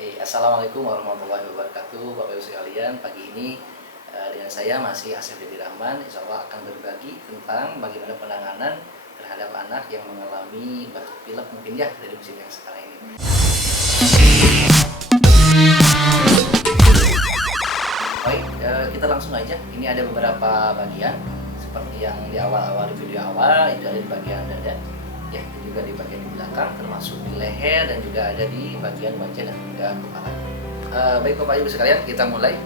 Assalamualaikum warahmatullahi wabarakatuh, Bapak Ibu sekalian. Pagi ini dengan saya masih Asep Dedi Rahman, insya Allah akan berbagi tentang bagaimana penanganan terhadap anak yang mengalami batuk pilek mungkin ya dari musim yang sekarang ini. Baik, kita langsung aja. Ini ada beberapa bagian seperti yang di awal-awal di video awal itu ada di bagian dada, ya, dan juga di bagian di belakang, termasuk di leher dan juga ada di bagian wajah dan juga kepala. Baik Bapak Ibu sekalian, kita mulai.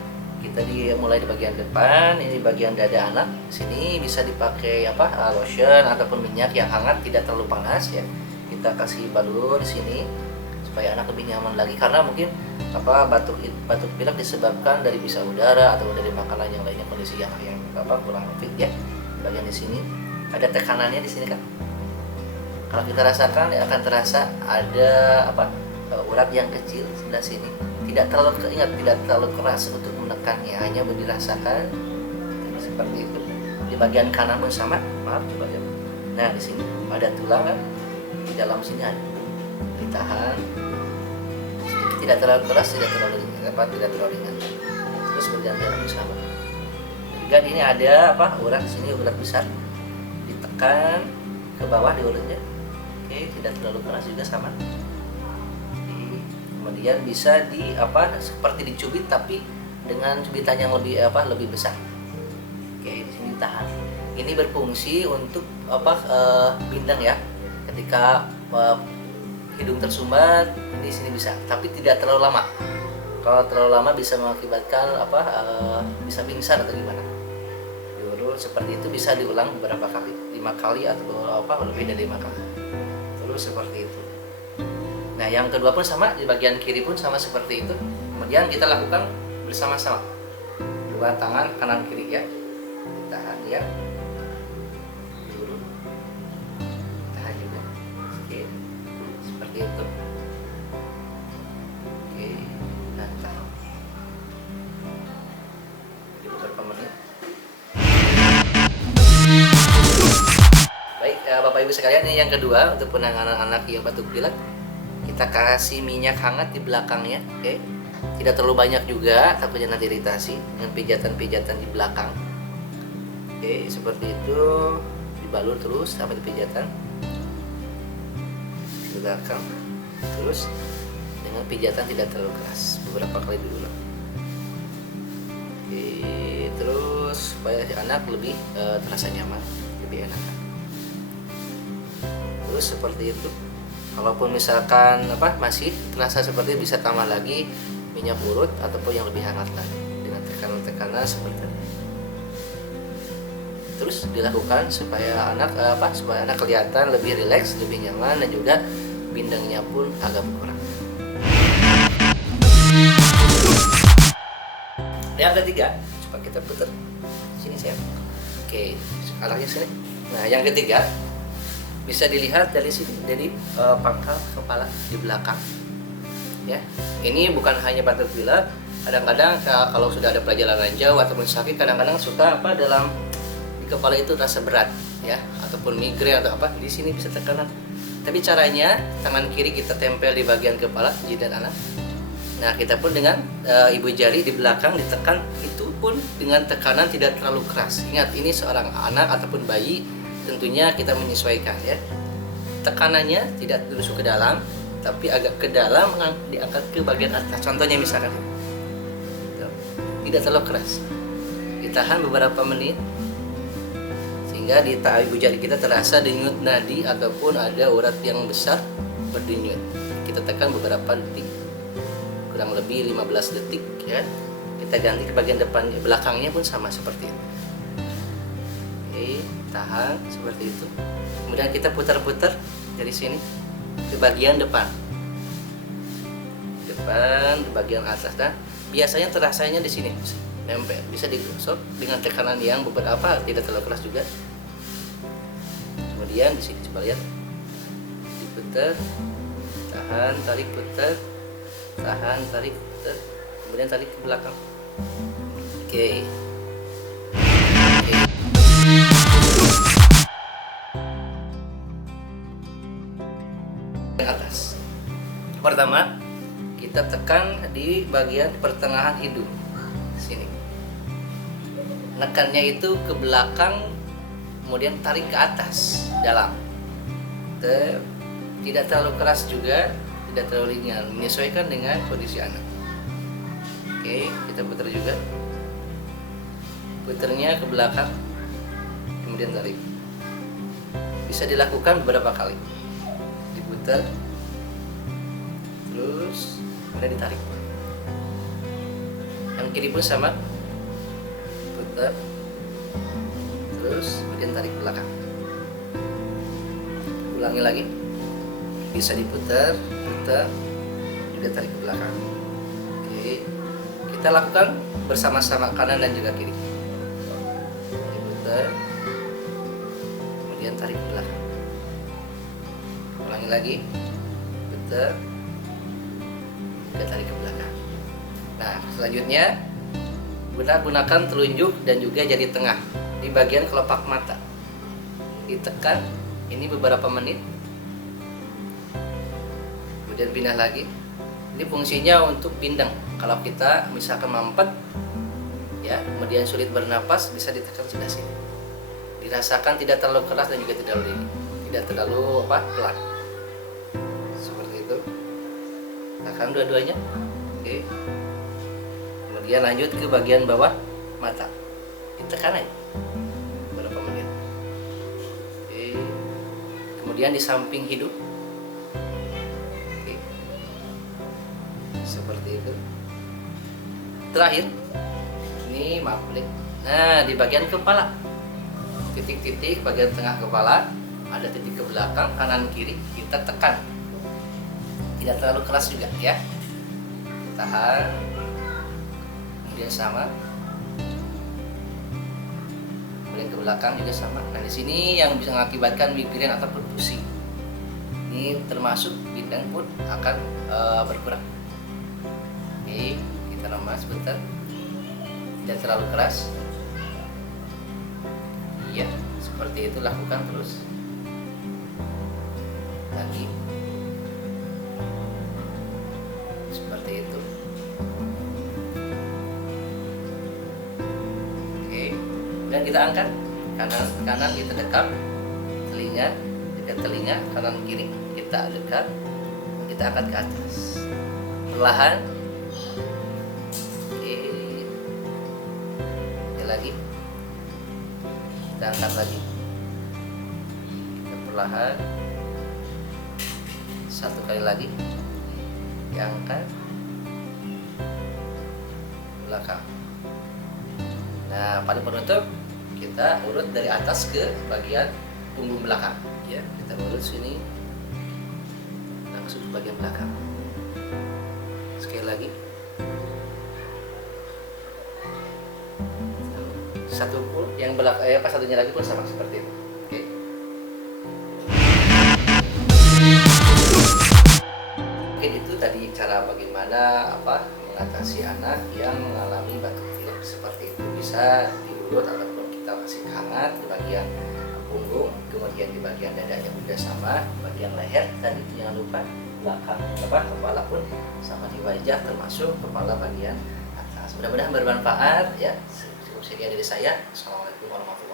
Kita mulai di bagian depan. Ini bagian dada anak. Sini bisa dipakai lotion ataupun minyak yang hangat, tidak terlalu panas ya. Kita kasih balur di sini supaya anak lebih nyaman lagi, karena mungkin batuk pilek disebabkan dari bisa udara atau dari makanan yang lainnya, kondisi yang kurang fit ya. Bagian di sini ada tekanannya di sini kan. Kalau kita rasakan akan terasa ada urat yang kecil sebelah sini. Tidak terlalu keras untuk menekannya, hanya dirasakan seperti itu. Di bagian kanan pun sama, maaf coba lihat. Nah di sini ada tulang kan, di dalam sini ada. Ditahan, tidak terlalu keras, tidak terlalu ringan. Terus bergantian pun sama. Juga ini ada urat di sini, urat besar. Ditekan ke bawah di uratnya. Oke, tidak terlalu keras juga sama. Kemudian bisa seperti dicubit tapi dengan cubitan yang lebih besar. Oke, di sini ditahan. Ini berfungsi untuk bindang ya. Ketika hidung tersumbat, di sini bisa, tapi tidak terlalu lama. Kalau terlalu lama bisa mengakibatkan bisa pingsan atau gimana. Diurut seperti itu, bisa diulang beberapa kali, 5 kali atau lebih dari 5 kali. Terus seperti itu. Nah yang kedua pun sama, di bagian kiri pun sama seperti itu. Kemudian kita lakukan bersama-sama, dua tangan kanan kiri ya. Tahan ya, dulu tahan juga. Oke, seperti itu. Oke, nah tahan di beberapa menit. Baik Bapak Ibu sekalian, ini yang kedua untuk penanganan anak yang batuk pilek. Kita kasih minyak hangat di belakangnya, oke? Tidak terlalu banyak juga, takutnya nanti iritasi, dengan pijatan-pijatan di belakang. Oke, seperti itu, dibalur terus sampai di pijatan di belakang. Terus dengan pijatan tidak terlalu keras, beberapa kali diulang. Oke, terus supaya anak lebih terasa nyaman, lebih enak. Terus seperti itu. Kalaupun misalkan masih terasa seperti itu, bisa tambah lagi minyak urut ataupun yang lebih hangat lagi dengan tekanan seperti itu. Terus dilakukan supaya anak kelihatan lebih rileks, lebih nyaman, dan juga bindangnya pun agak berkurang. Yang ketiga, coba kita putar sini saya. Oke, arahnya sini. Nah yang ketiga, bisa dilihat dari sini, dari pangkal kepala di belakang ya. Ini bukan hanya batuk pilek, kadang-kadang kalau sudah ada perjalanan jauh ataupun sakit, kadang-kadang suka dalam di kepala itu rasa berat ya, ataupun migrain atau di sini bisa tekanan. Tapi caranya, tangan kiri kita tempel di bagian kepala jidat anak. Nah kita pun dengan ibu jari di belakang ditekan, itu pun dengan tekanan tidak terlalu keras. Ingat, ini seorang anak ataupun bayi, tentunya kita menyesuaikan ya. Tekanannya tidak terusuk ke dalam, tapi agak ke dalam, diangkat ke bagian atas. Contohnya misalkan tidak terlalu keras. Ditahan beberapa menit sehingga di ibu jari kita terasa denyut nadi ataupun ada urat yang besar berdenyut. Kita tekan beberapa detik, kurang lebih 15 detik ya. Kita ganti ke bagian depan, belakangnya pun sama seperti itu. Tahan seperti itu. Kemudian kita putar-putar dari sini ke bagian depan, di bagian atas. Dan biasanya terasanya di sini nempel, bisa digosok dengan tekanan yang tidak terlalu keras juga. Kemudian di sini coba lihat, diputar, tahan, tarik, putar, tahan, tarik, putar, kemudian tarik ke belakang. Oke. Atas. Pertama, kita tekan di bagian pertengahan hidung sini. Nekannya itu ke belakang, kemudian tarik ke atas dalam. Tidak terlalu keras juga, tidak terlalu ringan, menyesuaikan dengan kondisi anak. Oke, kita putar juga. Putarnya ke belakang, kemudian tarik. Bisa dilakukan beberapa kali. Diputar, terus kemudian ditarik. Yang kiri pun sama, putar, terus kemudian tarik ke belakang. Ulangi lagi, bisa diputar, putar, juga tarik ke belakang. Oke, kita lakukan bersama-sama kanan dan juga kiri. Diputar, kemudian tarik ke belakang. Ulangi lagi, putar, juga tarik ke belakang. Nah, selanjutnya kita gunakan telunjuk dan juga jari tengah di bagian kelopak mata. Ditekan ini beberapa menit, kemudian pindah lagi. Ini fungsinya untuk bindeng. Kalau kita misalkan mampet ya, kemudian sulit bernapas, bisa ditekan sebelah sini. Dirasakan tidak terlalu keras dan juga tidak terlalu pelan. Seperti itu. Tekan dua-duanya. Oke. Kemudian lanjut ke bagian bawah mata. Ditekan aja beberapa menit. Oke. Kemudian di samping hidung. Oke. Seperti itu. Terakhir, ini maaf nih. Nah, di bagian kepala, titik-titik bagian tengah kepala, ada titik ke belakang, kanan kiri, kita tekan. Tidak terlalu keras juga ya. Tahan. Kemudian sama. Kemudian ke belakang juga sama. Nah, di sini yang bisa mengakibatkan migrain ataupun pusing. Ini termasuk bindeng pun akan berkurang. Oke, kita remas bentar. Tidak terlalu keras. Iya, seperti itu, lakukan terus. Lagi. Seperti itu. Oke, dan kita angkat kanan kita dekat telinga, dekat telinga, kanan kiri kita dekat, kita angkat ke atas perlahan. Oke, lagi kita angkat lagi, kita perlahan, satu kali lagi diangkat belakang. Nah, pada penutup kita urut dari atas ke bagian punggung belakang ya, kita urut sini langsung ke bagian belakang. Sekali lagi, satu pun yang belakang satunya lagi pun sama seperti itu. Oke. Mungkin itu tadi cara bagaimana mengatasi anak yang mengalami batuk pilek seperti itu. Bisa diurut ataupun kita kasih hangat di bagian punggung, kemudian di bagian dadanya juga sama, bagian leher, dan itu jangan lupa belakang kepala pun sama di wajah, termasuk kepala bagian atas. Mudah-mudahan bermanfaat ya. Sekian dari saya. Assalamualaikum warahmatullahi wabarakatuh.